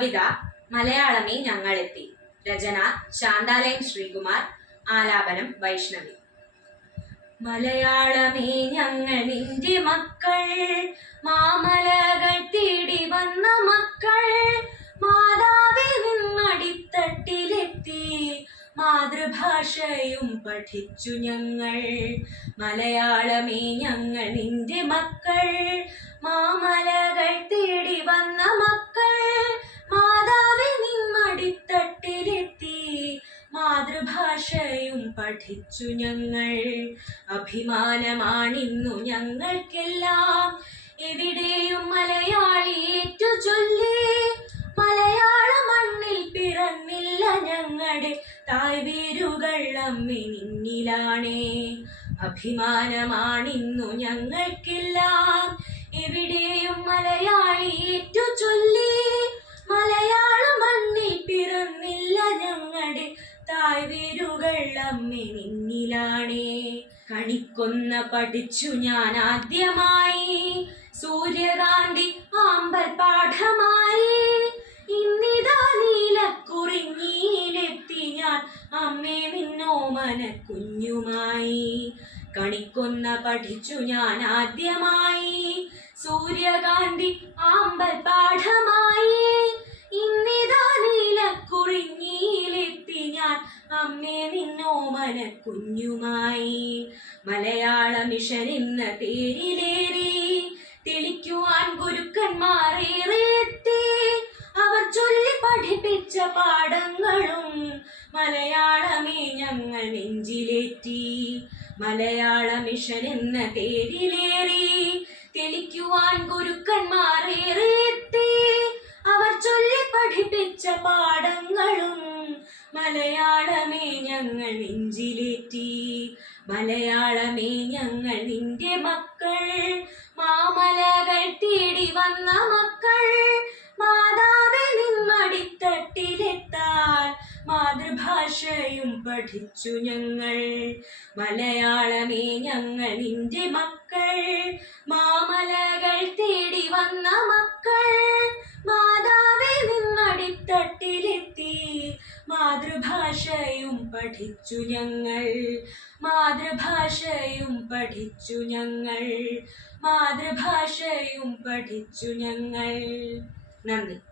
കവിത മലയാളമേ ഞങ്ങളെത്തി. രചന ശാന്താലയം ശ്രീകുമാർ. ആലാപനം വൈഷ്ണവി. മലയാളമേ ഞങ്ങൾ നിന്റെ മക്കൾ. മാമലകൾ തേടി വന്ന മക്കൾ. മാതാവേ നിന്നടിത്തട്ടിലെത്തി മാതൃഭാഷയും പഠിച്ചു ഞങ്ങൾ. മലയാളമേ ഞങ്ങൾ നിന്റെ മക്കൾ. മാമലകൾ മാതൃഭാഷയും പഠിച്ചു ഞങ്ങൾ. അഭിമാനമാണിന്നു ഞങ്ങൾക്കെല്ലാം. എവിടെയും മലയാളി ഏറ്റു ചൊല്ലി മലയാള മണ്ണിൽ പിറന്നില്ല ഞങ്ങളുടെ തായ്വേരുകൾ അമ്മിനിന്നിലാണേ അഭിമാനമാണിന്നു ഞങ്ങൾക്കെല്ലാം. നിന്നിലാണേ കണിക്കൊന്ന പഠിച്ചു ഞാൻ ആദ്യമായി സൂര്യകാന്തി ആമ്പൽ പാഠമായി. ഇന്നിതാ നീലക്കുറിഞ്ഞിയിലെത്തി ഞാൻ അമ്മേ നിന്നോമന കുഞ്ഞുമായി കണിക്കൊന്ന പഠിച്ചു ഞാൻ ആദ്യമായി സൂര്യകാന്തി ആമ്പൽ അമ്മേ നിന്നോമന കുഞ്ഞുമായി മലയാള മിഷൻ എന്ന പേരിലേറി തെളിക്കുവാൻ ഗുരുക്കന്മാരേറെത്തി അവർ ചൊല്ലി പഠിപ്പിച്ച പാഠങ്ങളും മലയാളമേ ഞങ്ങൾ നെഞ്ചിലേറ്റി. മലയാള മിഷൻ എന്ന പേരിലേറി തെളിക്കുവാൻ ഗുരുക്കന്മാരേറെത്തി അവർ ചൊല്ലി പഠിപ്പിച്ച പാഠങ്ങളും മലയാളമേ ഞങ്ങൾ നെഞ്ചിലേറ്റി. മലയാളമേ ഞങ്ങൾ നിന്റെ മക്കൾ. മാമലകൾ തേടി വന്ന മക്കൾ. മാതാവെ നിന്നടിത്തട്ടിലെത്താൽ മാതൃഭാഷയും പഠിച്ചു ഞങ്ങൾ. മലയാളമേ ഞങ്ങൾ നിന്റെ മക്കൾ. മാമലകൾ തേടി വന്ന മക്കൾ. മാതാവെ നിന്നടിത്തട്ടിലെത്തി. മാതൃഭാഷയും പഠിച്ചു ഞങ്ങൾ. മാതൃഭാഷയും പഠിച്ചു ഞങ്ങൾ. മാതൃഭാഷയും പഠിച്ചു ഞങ്ങൾ. നന്ദി.